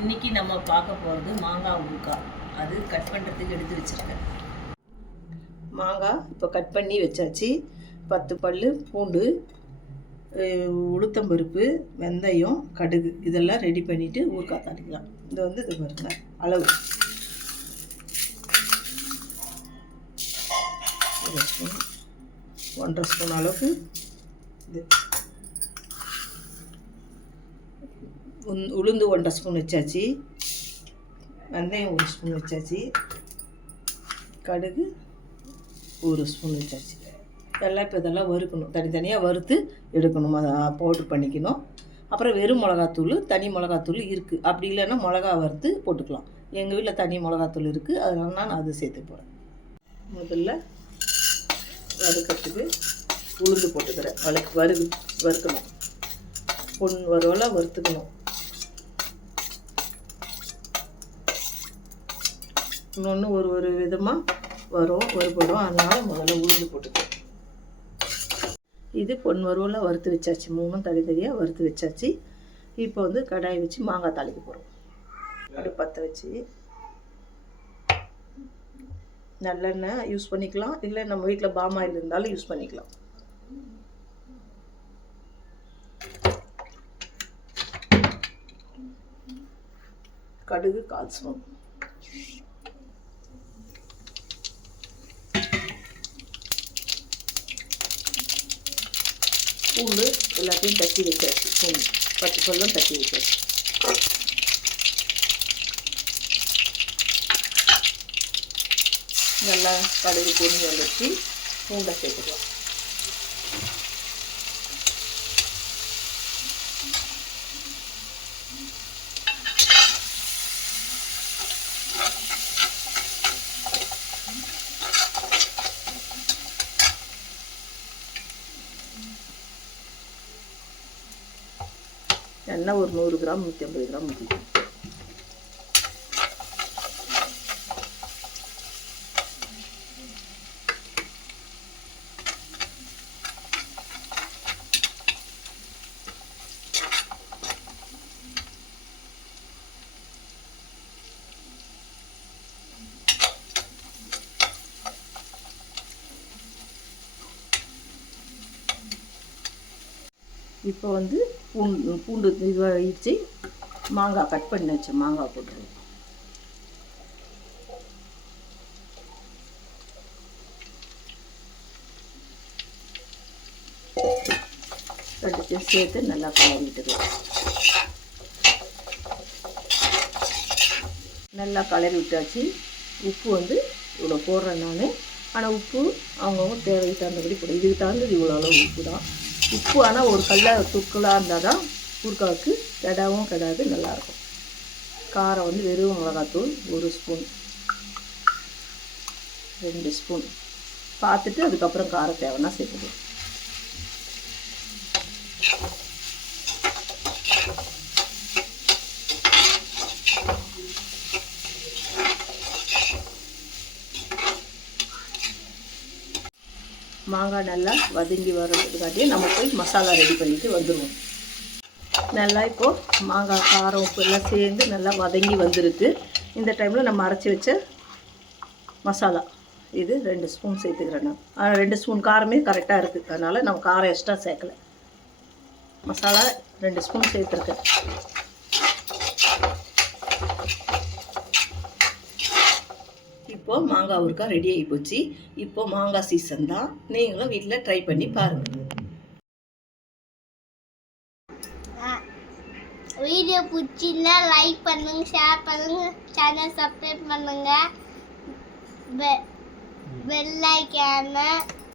இன்றைக்கி நம்ம பார்க்க போகிறது மாங்காய் ஊறுகாய். அது கட் பண்ணுறதுக்கு எடுத்து வச்சுருக்கேன். மாங்காய் இப்போ கட் பண்ணி வச்சாச்சு. 10 பல் பூண்டு, உளுத்தம்பருப்பு, வெந்தயம், கடுகு இதெல்லாம் ரெடி பண்ணிவிட்டு ஊறுகாய் தாளிக்கலாம். இது இது பாருங்க அளவு 1 ஸ்பூன், 1.5 ஸ்பூன் அளவுக்கு இது உளுந்து 1.5 ஸ்பூன் வச்சாச்சு, வெந்தயம் 1 ஸ்பூன் வச்சாச்சு, கடுகு 1 ஸ்பூன் வச்சாச்சு. எல்லாம் இப்போ இதெல்லாம் வறுக்கணும், தனித்தனியாக வறுத்து எடுக்கணும், அதை பவுட்ரு பண்ணிக்கணும். அப்புறம் வெறும் மிளகாத்தூள், தனி மிளகாத்தூள் இருக்குது. அப்படி இல்லைன்னா மிளகா வறுத்து போட்டுக்கலாம். எங்கள் வீட்டில் தனி மிளகாத்தூள் இருக்குது, அதனால நான் அதை சேர்த்து போகிறேன். முதல்ல வறுக்கிறதுக்கு உளுந்து போட்டுக்கிறேன். வறுக்கணும், பொன் வறுவலாக வறுத்துக்கணும். இன்னொன்று ஒரு விதமாக வறுபடும், அதனால் முதல்ல உளுந்து போட்டுக்கிறேன். இது பொன் வறுவலாக வறுத்து வச்சாச்சு, 3 தனித்தனியாக வறுத்து வச்சாச்சு. இப்போ கடாய் வச்சு மாங்காய் தாளிக்க போகிறோம். அப்படி பற்ற வச்சு நல்லெண்ணெய் யூஸ் பண்ணிக்கலாம், இல்லை நம்ம வீட்டில் பாமாயில் இருந்தாலும் யூஸ் பண்ணிக்கலாம். கடுகு 1/4 ஸ்பூன், பூண்டு எல்லாத்தையும் தட்டி வச்சாச்சு. பூண்டு 10 பல்லும் தட்டி வச்சாச்சு. நல்லா கடுகு பொரிஞ்சு வந்துச்சு. பூண்டை சேர்த்துக்கலாம். எண்ணெய் ஒரு 100 கிராம் 150 கிராம் ஊற்றிக்கலாம். இப்போ பூண்டு இதுவாகிடுச்சு. மாங்காய் கட் பண்ணி வச்ச மாங்காய் போட்டுருவோம். கடிச்சு சேர்த்து நல்லா கலரிட்டுக்கலாம். நல்லா கலரி விட்டாச்சு. உப்பு இவ்வளோ போடுறேன் நான். ஆனால் உப்பு அவங்கவுங்க தேவைக்கு தகுந்தபடி போடும். இதுக்கு தகுந்தது இவ்வளோ அளவு உப்பு தான். உப்பு ஆனால் ஒரு தூக்கலாக இருந்தால் தான் ஊறுகாய்க்கு கெடாவும் கெடாது, நல்லாயிருக்கும். காரம் வெறும் மிளகாத்தூள் 1 ஸ்பூன், 2 ஸ்பூன் பார்த்துட்டு அதுக்கப்புறம் காரம் தேவைன்னா சேர்த்துக்கலாம். மாங்காய் நல்லா வதங்கி வர்றதுக்காட்டியே நம்ம போய் மசாலா ரெடி பண்ணிவிட்டு வந்துடுவோம். நல்லா இப்போது மாங்காய் காரம் உப்பு எல்லாம் சேர்ந்து நல்லா வதங்கி வந்துருக்கு. இந்த டைமில் நம்ம அரைச்சி வச்ச மசாலா இது 2 ஸ்பூன் சேர்த்துக்கிறேன் நான். 2 ஸ்பூன் காரமே கரெக்டாக இருக்குது, அதனால் நம்ம காரம் எக்ஸ்ட்ரா சேர்க்கலை. மசாலா 2 ஸ்பூன் சேர்த்துருக்கேன். இப்போது மாங்காய் ஊறுகாய் ரெடி ஆகி போச்சு. இப்போது மாங்காய் சீசன் தான். நீங்களும் வீட்டில் ட்ரை பண்ணி பாருங்கள். வீடியோ பிடிச்சிருந்தா லைக் பண்ணுங்க, ஷேர் பண்ணுங்க, சேனல் சப்ஸ்கிரைப் பண்ணுங்க, பெல் ஐகானை